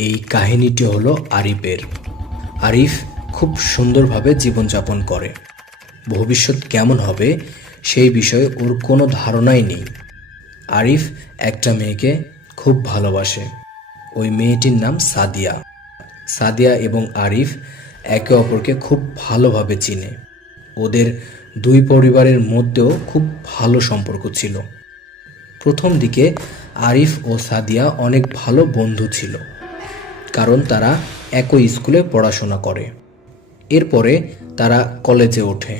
এই কাহিনীটি হলো আরিফের। আরিফ খুব সুন্দরভাবে জীবনযাপন করে। ভবিষ্যৎ কেমন হবে সেই বিষয়ে ওর কোনো ধারণাই নেই। আরিফ একটা মেয়েকে খুব ভালোবাসে। ওই মেয়েটির নাম সাদিয়া। সাদিয়া এবং আরিফ একে অপরকে খুব ভালোভাবে চিনে। ওদের দুই পরিবারের মধ্যেও খুব ভালো সম্পর্ক ছিল। প্রথম দিকে আরিফ ও সাদিয়া অনেক ভালো বন্ধু ছিল। কারণ তারা একই স্কুলে পড়াশোনা করে। এরপরে তারা কলেজে ওঠে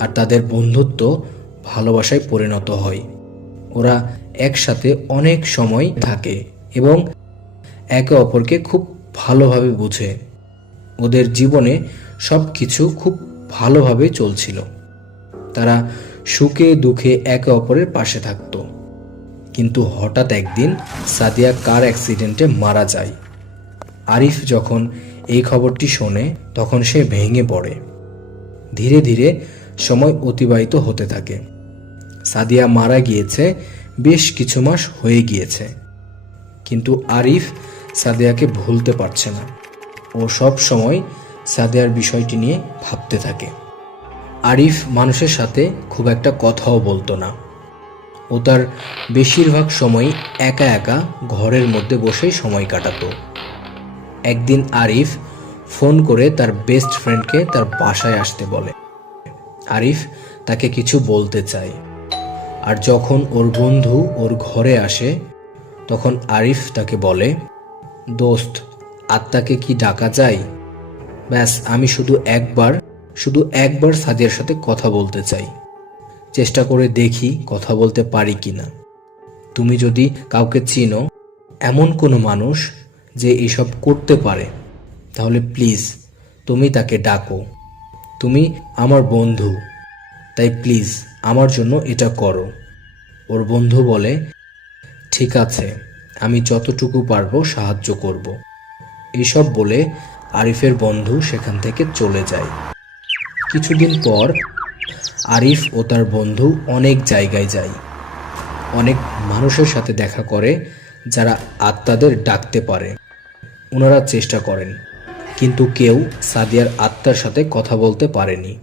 আর তাদের বন্ধুত্ব ভালোবাসায় পরিণত হয়। ওরা একসাথে অনেক সময় থাকে এবং একে অপরকে খুব ভালোভাবে বুঝে। ওদের জীবনে সব কিছু খুব ভালোভাবে চলছিল। তারা সুখে দুঃখে একে অপরের পাশে থাকতো। কিন্তু হঠাৎ একদিন সাদিয়া কার অ্যাক্সিডেন্টে মারা যায়? আরিফ যখন এই খবরটি শোনে, তখন সে ভেঙে পড়ে। ধীরে ধীরে সময় অতিবাহিত হতে থাকে। সাদিয়া মারা গিয়েছে, বেশ কিছু মাস হয়ে গিয়েছে। কিন্তু আরিফ সাদিয়াকে ভুলতে পারছে না। ও সব সময় সাদিয়ার বিষয়টি নিয়ে ভাবতে থাকে। আরিফ মানুষের সাথে খুব একটা কথাও বলতো না। ও তার বেশিরভাগ সময় একা একা ঘরের মধ্যে বসেই সময় কাটাতো। একদিন আরিফ ফোন করে তার বেস্ট ফ্রেন্ডকে তার বাসায় আসতে বলে। আরিফ তাকে কিছু বলতে চায়। আর যখন ওর বন্ধু ওর ঘরে আসে, তখন আরিফ তাকে বলে, দোস্ত, আত্মাকে কি ডাকা যায়? ব্যাস, আমি শুধু একবার শুধু একবার সাদিয়ার সাথে কথা বলতে চাই। চেষ্টা করে দেখি কথা বলতে পারি কিনা। তুমি যদি কাউকে চিনো, এমন কোনো মানুষ যে এসব করতে পারে, তাহলে প্লিজ তুমি তাকে ডাকো। তুমি আমার বন্ধু, তাই প্লিজ আমার জন্য এটা করো। ওর বন্ধু বলে, ঠিক আছে, আমি যতটুকু পারব সাহায্য করব। এইসব বলে আরিফের বন্ধু সেখান থেকে চলে যায়। কিছুদিন পর আরিফ ও তার বন্ধু অনেক জায়গায় যায়। অনেক মানুষের সাথে দেখা করে যারা আত্মাদের ডাকতে পারে ওনারা চেষ্টা করেন। কিন্তু কেউ সাদিয়ার আত্মার সাথে কথা বলতে পারেনি।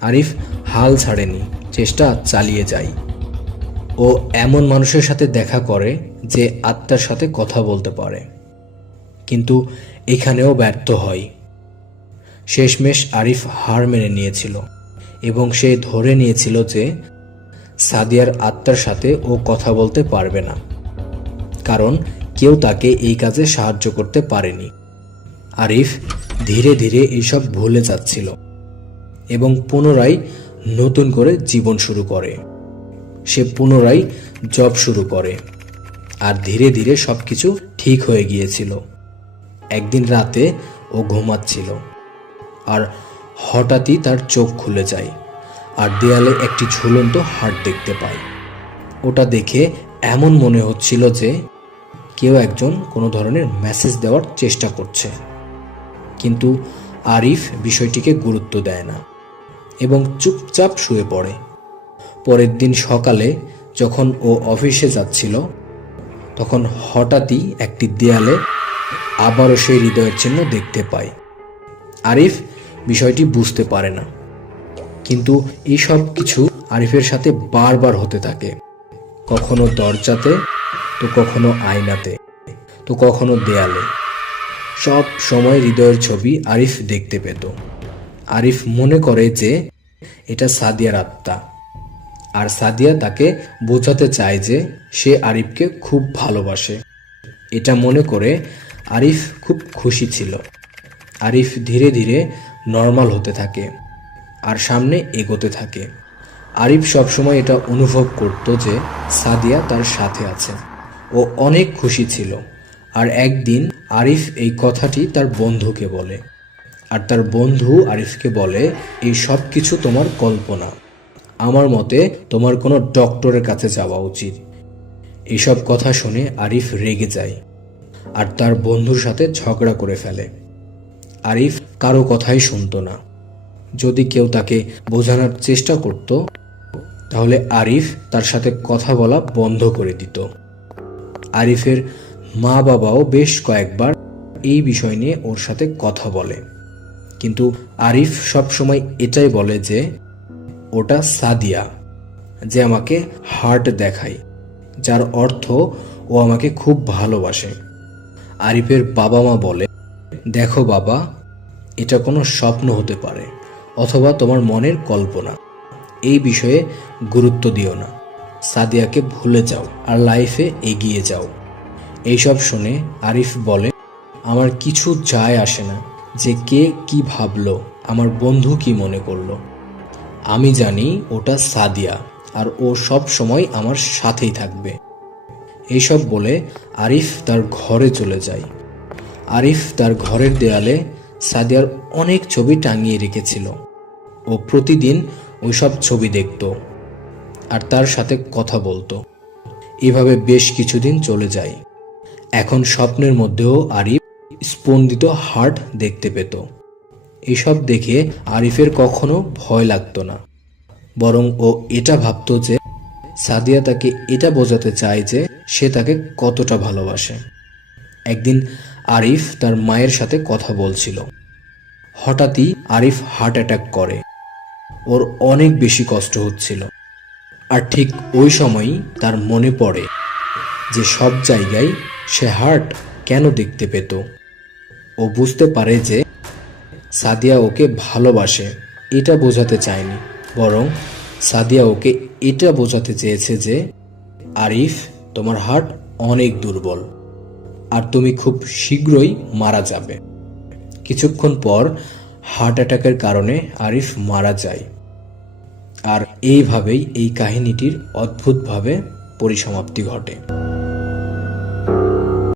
আরিফ হাল ছাড়েনি, চেষ্টা চালিয়ে যায়। ও এমন মানুষের সাথে দেখা করে যে আত্মার সাথে কথা বলতে পারে। কিন্তু এখানেও ব্যর্থ হয়। শেষমেশ আরিফ হার মেনে নিয়েছিল এবং সে ধরে নিয়েছিল যে সাদিয়ার আত্মার সাথে ও কথা বলতে পারবে না। কারণ কেউ তাকে এই কাজে সাহায্য করতে পারেনি। আরিফ ধীরে ধীরে এইসব ভুলে যাচ্ছিল এবং পুনরায় নতুন করে জীবন শুরু করে। সে পুনরায় জব শুরু করে আর ধীরে ধীরে সব কিছু ঠিক হয়ে গিয়েছিল। একদিন রাতে ও ঘুমাচ্ছিল আর হঠাৎই তার চোখ খুলে যায় আর দেয়ালে একটি ঝুলন্ত হাট দেখতে পায়। ওটা দেখে এমন মনে হচ্ছিল যে কেউ একজন কোনো ধরনের মেসেজ দেওয়ার চেষ্টা করছে। কিন্তু আরিফ বিষয়টিকে গুরুত্ব দেয় না এবং চুপচাপ শুয়ে পড়ে। পরের দিন সকালে যখন ও অফিসে যাচ্ছিল, তখন হঠাৎই একটি দেয়ালে আবারও সেই হৃদয়ের চিহ্ন দেখতে পায়। আরিফ বিষয়টি বুঝতে পারে না। কিন্তু এই সব কিছু আরিফের সাথে বারবার হতে থাকে। কখনো দরজাতে তো কখনো আয়নাতে, তো কখনো দেয়ালে। সব সময় হৃদয়ের ছবি আরিফ দেখতে পেত। আরিফ মনে করে যে এটা সাদিয়ার আত্মা। আর সাদিয়া তাকে বোঝাতে চায় যে সে আরিফকে খুব ভালোবাসে। এটা মনে করে আরিফ খুব খুশি ছিল। আরিফ ধীরে ধীরে নর্মাল হতে থাকে আর সামনে এগোতে থাকে। আরিফ সবসময় এটা অনুভব করত যে সাদিয়া তার সাথে আছে। ও অনেক খুশি ছিল। আর একদিন আরিফ এই কথাটি তার বন্ধুকে বলে। আর তার বন্ধু আরিফকে বলে, এই সব কিছু তোমার কল্পনা। আমার মতে তোমার কোনো ডক্টরের কাছে যাওয়া উচিত। এইসব কথা শুনে আরিফ রেগে যায় আর তার বন্ধুর সাথে ঝগড়া করে ফেলে। আরিফ কারও কথাই শুনতো না। যদি কেউ তাকে বোঝানোর চেষ্টা করত, তাহলে আরিফ তার সাথে কথা বলা বন্ধ করে দিত। আরিফের মা বাবাও বেশ কয়েকবার এই বিষয় নিয়ে ওর সাথে কথা বলে। কিন্তু আরিফ সব সময় এটাই বলে যে, ওটা সাদিয়া, যে আমাকে হার্ট দেখায়, যার অর্থ ও আমাকে খুব ভালোবাসে। আরিফের বাবা মা বলে, দেখো বাবা, এটা কোনো স্বপ্ন হতে পারে, অথবা তোমার মনের কল্পনা, এই বিষয়ে গুরুত্ব দিও না। সাদিয়াকে ভুলে যাও আর লাইফে এগিয়ে যাও। এইসব শুনে আরিফ বলে, আমার কিছু যায় আসে না, যে কে কি ভাবলো, আমার বন্ধু কি মনে করল। আমি জানি ওটা সাদিয়া আর ও সব সময় আমার সাথেই থাকবে। এইসব বলে আরিফ তার ঘরে চলে যায়। আরিফ তার ঘরের দেয়ালে সাদিয়ার অনেক ছবি টাঙিয়ে রেখেছিল। ও প্রতিদিন ওইসব ছবি দেখত। আর তার সাথে কথা বলতো। এভাবে বেশ কিছুদিন চলে যায়। এখন স্বপ্নের মধ্যেও আরিফ স্পন্দিত হার্ট দেখতে পেত। এসব দেখে আরিফের কখনো ভয় লাগতো না। বরং ও এটা ভাবতো যে সাদিয়া তাকে এটা বোঝাতে চায় যে সে তাকে কতটা ভালোবাসে। একদিন আরিফ তার মায়ের সাথে কথা বলছিল। হঠাৎই আরিফ হার্ট অ্যাটাক করে। ওর অনেক বেশি কষ্ট হচ্ছিল। আর ঠিক ওই সময়ই তার মনে পড়ে যে সব জায়গায় সে হার্ট কেন দেখতে পেত। ও বুঝতে পারে যে সাদিয়া ওকে ভালোবাসে, এটা বোঝাতে চায়নি। বরং সাদিয়া ওকে এটা বোঝাতে চেয়েছে যে, আরিফ, তোমার হার্ট অনেক দুর্বল আর তুমি খুব শীঘ্রই মারা যাবে। কিছুক্ষণ পর হার্ট অ্যাটাকের কারণে আরিফ মারা যায়। আর এইভাবেই এই কাহিনীটির অদ্ভুতভাবে পরিসমাপ্তি ঘটে।